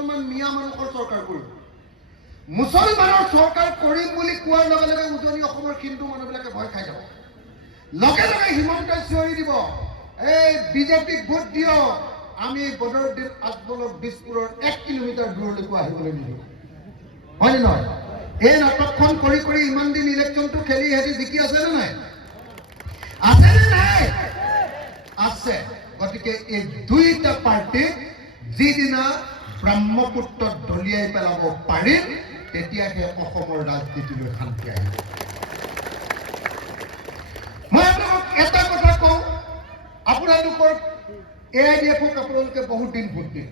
মুছলমান মিয়া মানুহৰ চৰকাৰ কৰিব। মুছলমানৰ চৰকাৰ কৰিম বুলি কোৱাৰ লগে লগে উজনি অসমৰ হিন্দু মানুহবিলাকে ভয় খাই যাব। লগে লগে হিমন্তই চিঞৰি দিব, এই বিজেপিক ভোট দিয়ক, আমি বদৰুদ্দিন আজমলক দিছপুৰৰ 1 কিলোমিটাৰ দূৰলৈকো আহিবলৈ নিদিওঁ। হয় নে নহয়? এই নাটকখন কৰি কৰি ইমান দিন ইলেকশ্যনটো খেলি সিহঁতি জিকি আছে নে নাই? আছে নে নাই? আছে। গতিকে এই দুইটা পাৰ্টিক যিদিনা ব্ৰহ্মপুত্ৰত দলিয়াই পেলাব পাৰিম, তেতিয়াহে অসমৰ ৰাজনীতিলৈ শান্তি আহিব। মই আপোনালোকক এটা কথা কওঁ, আপোনালোকৰ AIDF-ক আপোনালোকে বহুত দিন ভোট দিলে।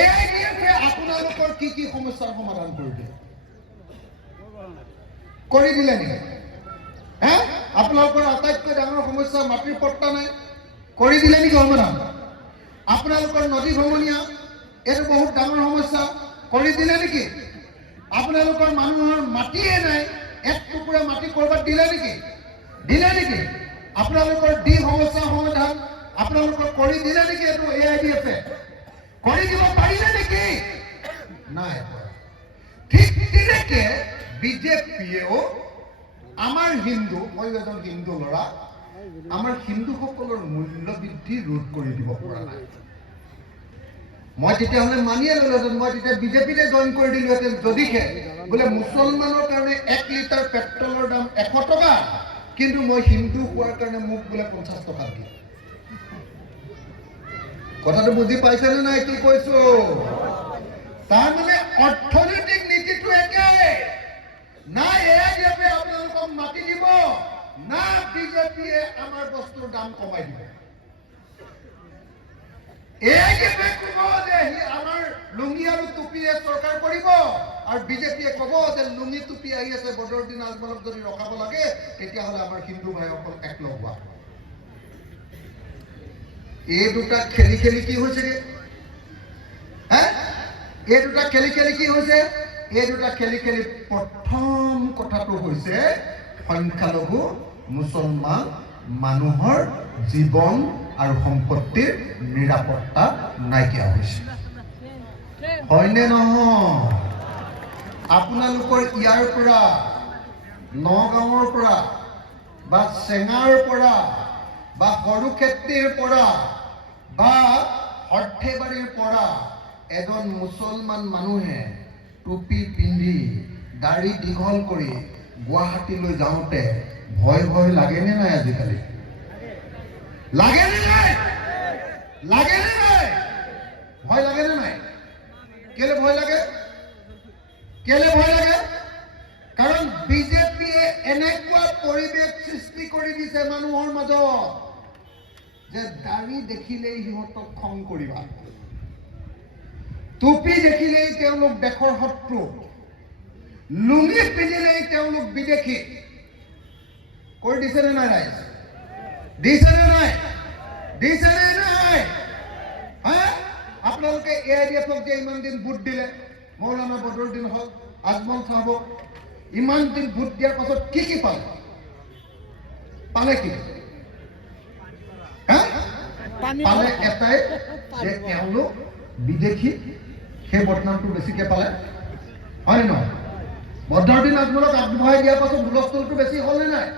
AIDF-এ আপোনালোকৰ কি কি সমস্যাৰ সমাধান কৰি দিলে? কৰি দিলে নেকি? আপোনালোকৰ আটাইতকৈ ডাঙৰ সমস্যা মাটিৰ পট্টা নাই, কৰি দিলে নেকি সমাধান? আপোনালোকৰ নদী ভ্ৰমণীয়া, এইটো বহুত ডাঙৰ সমস্যা, কৰি দিলে নেকি? আপোনালোকৰ মানুহৰ মাটিয়ে নাই, 1 টুকুৰা মাটি কৰবাত দিলে নেকি? দিলে নেকি? আপোনালোকৰ দি সমস্যা সমাধান আপোনালোকৰ কৰি দিলে নেকি? এইটো AIDF-এ কৰি দিব পাৰিলে নেকি? নাই। ঠিক তেনেকে বিজেপিয়েও আমাৰ হিন্দু, মই এজন হিন্দু ল'ৰা, আমাৰ হিন্দুসকলৰ মূল্য বৃদ্ধি ৰোধ কৰি দিব পৰা নাই। মই তেতিয়াহ'লে মানিয়ে ল'লোহেঁতেন, মই তেতিয়া বিজেপিতে জইন কৰি দিলোহেঁতেন, যদিহে বোলে মুছলমানৰ কাৰণে 1 লিটাৰ পেট্ৰলৰ দাম 100 টকা, কিন্তু মই হিন্দু হোৱাৰ কাৰণে মোক বোলে 50 টকা দিয়ে। কথাটো বুজি পাইছেনে নাই কি কৈছো? তাৰমানে অৰ্থনৈতিক নীতিটো একেই। না AIDF-এ আপোনালোকক মাতি দিব, না বিজেপিয়ে আমাৰ বস্তুৰ দাম কমাই দিব। AIDF-এ ক'ব যে আমাৰ লুঙি আৰু টুপিয়ে চৰকাৰ কৰিব, আৰু বিজেপিয়ে ক'ব যে লুঙি টুপি আহি আছে, বদৰুদ্দিন আজমলক যদি ৰখাব লাগে তেতিয়াহ'লে আমাৰ হিন্দু ভাইসকল একলগ হোৱা। এই দুটা খেলি খেলি কি হৈছেগে? এই দুটা খেলি খেলি কি হৈছে? এই দুটা খেলি খেলি প্ৰথম কথাটো হৈছে সংখ্যালঘু মুছলমান মানুহৰ জীৱন আৰু সম্পত্তিৰ নিৰাপত্তা নাইকিয়া হৈছে। হয়নে নহয়? আপোনালোকৰ ইয়াৰ পৰা, নগাঁৱৰ পৰা বা চেঙাৰ পৰা বা সৰুক্ষেত্ৰীৰ পৰা বা সৰ্থেবাৰীৰ পৰা এজন মুছলমান মানুহে টুপি পিন্ধি দাড়ি দীঘল কৰি গুৱাহাটীলৈ যাওঁতে ভয় ভয় লাগেনে নাই? আজিকালি লাগেনে নাই? লাগেনে নাই? ভয় লাগেনে নাই? কেলে ভয় লাগে? কেলে ভয় লাগে? কাৰণ বিজেপিয়ে এনেকুৱা পৰিৱেশ সৃষ্টি কৰি দিছে মানুহৰ মাজত যে দাড়ি দেখিলেই সিহঁতক খং কৰিবা, টুপি দেখিলেই তেওঁলোক দেশৰ শত্ৰু, লুঙি পিন্ধিলেই তেওঁলোক বিদেশী কৰি দিছেনে নাই? ৰাইজ দিছেনে নাই? দিছেনে নাই? আপোনালোকে AIDF-ক যে ইমান দিন ভোট দিলে, মৌলানা বদৰুদ্দিন হক, আজমল চাহাবক ইমান দিন ভোট দিয়াৰ পাছত কি কি পালে? পালে কি? পালে এটাই যে তেওঁলোক বিদেশী, সেই বদনামটো বেছিকে পালে। হয় নহয়? বদৰুদ্দিন আজমলক আগবঢ়াই দিয়াৰ পাছত হুলস্থুলটো বেছি হ'ল নে নাই?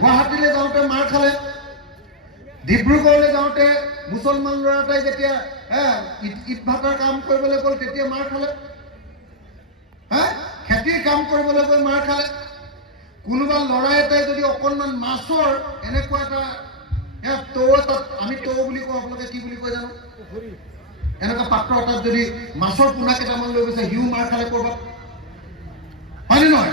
গুৱাহাটীলৈ যাওঁতে মাৰ খালে, ডিব্ৰুগড়লৈ যাওঁতে মুছলমান ল'ৰা এটাই যেতিয়া ইট ভাটাৰ কাম কৰিবলৈ গ'ল তেতিয়া মাৰ খালে, খেতিৰ কাম কৰিবলৈ গৈ মাৰ খালে। কোনোবা ল'ৰা এটাই যদি অকণমান মাছৰ এনেকুৱা এটা টৌ এটাত, আমি টৌ বুলি কওঁ, আপোনালোকে কি বুলি কয় জানো, এনেকুৱা পাত্ৰ এটাত যদি মাছৰ পোনা কেইটামান লৈ গৈছে, সিও মাৰ খালে ক'ৰবাত। হয়নে নহয়?